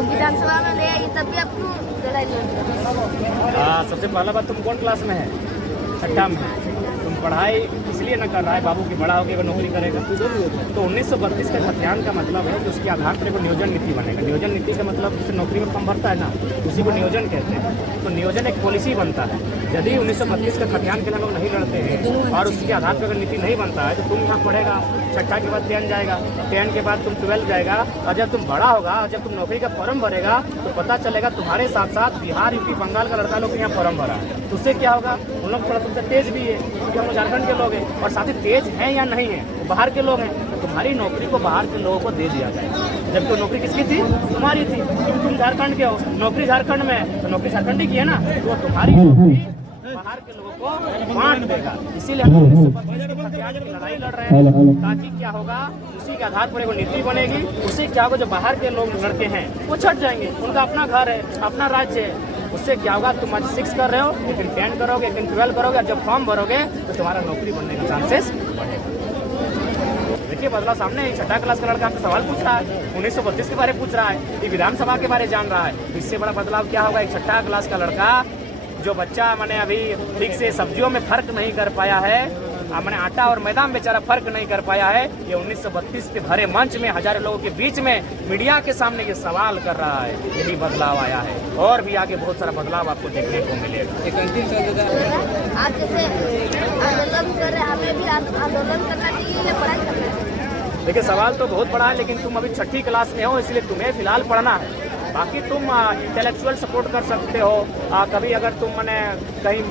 विधानसभा में ले आई तब भी आपको लड़ाई लड़। सबसे पहला बात, तुम कौन क्लास में है? छठा में। तुम पढ़ाई इसलिए न कर रहा है बाबू की बड़ा होकर अगर नौकरी करेगा। तो 1932 का खतियान का मतलब है कि उसके आधार पर एक नियोजन नीति बनेगा। नियोजन नीति का मतलब जिससे नौकरी में कम भरता है ना, उसी को नियोजन कहते हैं। तो नियोजन एक पॉलिसी बनता है। यदि 1932 का खतियान के लिए लोग नहीं लड़ते हैं और उसके आधार पर अगर नीति नहीं बनता है तो तुम यहाँ पढ़ेगा, छठा के बाद 10 जाएगा, 10 के बाद तुम 12 जाएगा, और जब तुम बड़ा होगा और जब तुम नौकरी का फॉर्म भरेगा तो पता चलेगा तुम्हारे साथ साथ बिहार, यूपी, बंगाल का लड़का लोग यहाँ फॉर्म भरा है। तो उससे क्या होगा, उन लोग थोड़ा तुमसे तेज भी है क्योंकि हम लोग झारखंड के लोग हैं, और साथ ही तेज हैं या नहीं है वो बाहर के लोग हैं, तो तुम्हारी नौकरी को बाहर के लोगों को दे दिया जाएगा। जबकि नौकरी किसकी थी? तुम्हारी थी, क्योंकि तुम झारखंड के हो, नौकरी झारखंड में है, तो नौकरी झारखंडी की है ना, तो तुम्हारी नौकरी बाहर के लोगों को बांट देगा। इसीलिए हम लड़ाई लड़ रहे हैं, ताकि क्या होगा, उसी के आधार पर एक नीति बनेगी। उससे क्या होगा, जो बाहर के लोग लड़के हैं वो छट जाएंगे, उनका अपना घर है, अपना राज्य है। उससे क्या होगा, तुम आज 6 कर रहे हो, लेकिन 10 करोगे, लेकिन 12 करोगे, और जब फॉर्म भरोगे तो तुम्हारा नौकरी बनने का चांसेस बढ़ेगा। देखिए बदलाव सामने है। छठा क्लास का लड़का आपसे सवाल पूछ रहा है, 1932 के बारे में पूछ रहा है, ये विधानसभा के बारे में जान रहा है। इससे बड़ा बदलाव क्या होगा, एक छठा क्लास का लड़का जो बच्चा मैंने अभी ठीक से सब्जियों में फर्क नहीं कर पाया है, मैंने आटा और मैदान बेचारा फर्क नहीं कर पाया है, ये 1932 के भरे मंच में हजारों लोगों के बीच में मीडिया के सामने ये सवाल कर रहा है। यही बदलाव आया है, और भी आगे बहुत सारा बदलाव आपको देखने को मिलेगा। एक अंतिम सवाल, आप जैसे आंदोलन कर रहे हैं, हमें भी आंदोलन करना चाहिए या पढ़ाई करना चाहिए? देखिए सवाल तो बहुत बड़ा है, लेकिन तुम अभी छठी क्लास में हो, इसलिए तुम्हें फिलहाल पढ़ना है। बाकी तुम इंटेलेक्चुअल सपोर्ट कर सकते हो। कभी अगर तुम मैंने कहीं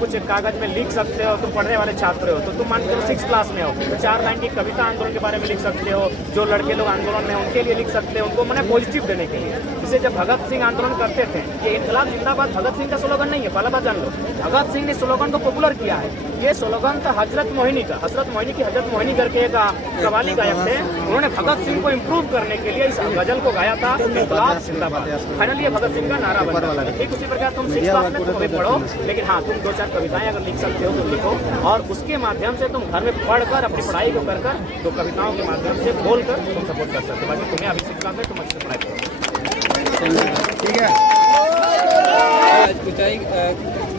कुछ कागज में लिख सकते हो, तुम पढ़ने वाले छात्र हो, तो तुम मान लो 6 क्लास में हो तो 4 लाइन की कविता आंदोलन के बारे में लिख सकते हो। जो लड़के लोग आंदोलन में उनके लिए लिख सकते हो, उनको मैंने पॉजिटिव देने के लिए। जैसे जब भगत सिंह आंदोलन करते थे, ये इनकलाब जिंदाबाद भगत सिंह का स्लोगन नहीं है, पहला बात जान लो। भगत सिंह ने स्लोगन को पॉपुलर किया है। ये स्लोगन था हजरत मोहिनी का। हजरत मोहिनी की हजरत मोहिनी करके एक कव्वाली गायक थे, उन्होंने भगत सिंह को इम्प्रूव करने के लिए इस गजल को गाया था, इनकलाब जिंदाबाद। फाइनली ये भगत सिंह का नारा बना। ठीक उसी प्रकार तुम 6 क्लास में तुम पढ़ो, लेकिन हाँ तुम 2-4 कविताएं अगर लिख सकते हो तो लिखो, और उसके माध्यम से तुम घर में पढ़कर अपनी पढ़ाई को कर तो कविताओं के माध्यम से बोलकर तुम सपोर्ट कर सकते हो। बाकी तुम्हें अभी 6 क्लास में तुम अच्छे से पढ़ाई करो। ठीक है। आज ऊंचाई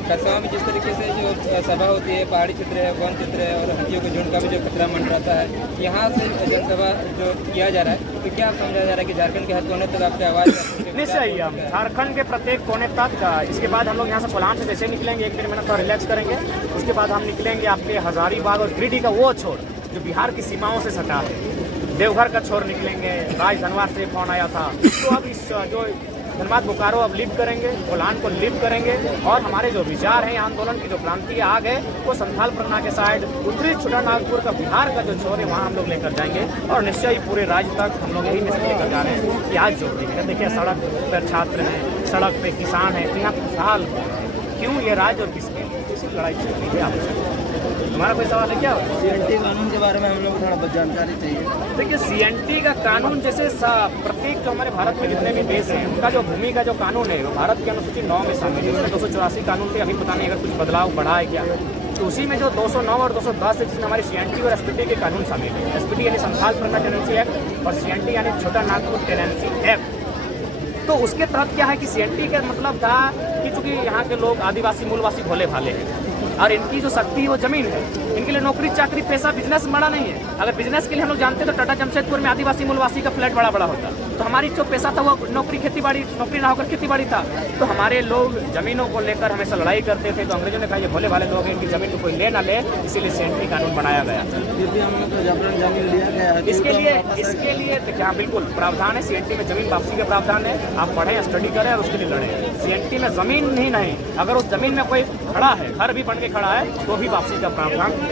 कस्बा में जिस तरीके से जो सभा होती है, पहाड़ी क्षेत्र है, वन क्षेत्र है, और हाथियों के झुंड का भी जो खतरा मंडराता है, यहाँ से जनसभा जो किया जा रहा है, तो क्या आप समझा जा रहा है कि झारखंड के हर कोने तक आपकी आवाज़ निश्चय ही हम झारखंड के प्रत्येक कोने तक। इसके बाद हम लोग यहाँ से प्लांट से जैसे निकलेंगे, 1 मिनट थोड़ा रिलैक्स करेंगे, उसके बाद हम निकलेंगे आपके हजारीबाग और गिरिडीह का वो छोर जो बिहार की सीमाओं से सटा है, देवघर का छोर निकलेंगे, राजधनवार से फोन आया था। तो अब इस जो धनबाद बोकारो अब लिव करेंगे, कोलान को लिव करेंगे, और हमारे जो विचार हैं आंदोलन की जो क्रांति आग है वो संथाल परगना के साइड उत्तरी छोटा नागपुर का बिहार का जो छोर है वहाँ हम लोग लेकर जाएंगे, और निश्चय ही पूरे राज्य तक हम लोग यही मैसेज लेकर जा रहे हैं कि आज जो देखिए सड़क पर छात्र हैं, सड़क पे किसान हैं, तो यहाँ खुशहाल क्यों ये राज्य और किसके लड़ाई चल रही है आप? हमारा कोई सवाल है क्या? CNT कानून के बारे में हम लोग थोड़ा जानकारी चाहिए। देखिए CNT का कानून जैसे प्रत्येक जो हमारे भारत में जितने भी देश हैं उनका जो भूमि का जो कानून है वो भारत की अनुसूची 9 में शामिल है। उसमें 284 कानून थे, अभी पता नहीं अगर कुछ बदलाव बढ़ा है क्या। तो उसी में जो 209 और 210 है जिसमें हमारी CNT और SPT के कानून शामिल है। SPT यानी संथाल परगना टेनेंसी एक्ट, और CNT यानी छोटा नागपुर टेनेंसी एक्ट। तो उसके तहत क्या है कि CNT का मतलब था कि चूंकि यहाँ के लोग आदिवासी मूलवासी भोले भाले हैं, और इनकी जो शक्ति है वो जमीन है, इनके लिए नौकरी चाकरी पैसा बिजनेस बड़ा नहीं है। अगर बिजनेस के लिए हम लोग जानते तो टाटा जमशेदपुर में आदिवासी मूलवासी का फ्लैट बड़ा बड़ा होता। तो हमारी जो पैसा था वो नौकरी खेती बाड़ी, नौकरी ना होकर खेती बाड़ी था। तो हमारे लोग जमीनों को लेकर हमेशा लड़ाई करते थे। तो अंग्रेजों ने कहा ये भोले भाले लोग हैं, इनकी जमीन को कोई ले ना ले, इसीलिए CNT कानून बनाया गया। इसके लिए क्या बिल्कुल प्रावधान है, CNT में जमीन वापसी का प्रावधान है। आप पढ़ें, स्टडी करें और उसके लिए लड़ें। CNT में जमीन ही नहीं, अगर उस जमीन में कोई खड़ा है, घर भी बन के खड़ा है, तो भी वापसी का प्रावधान है।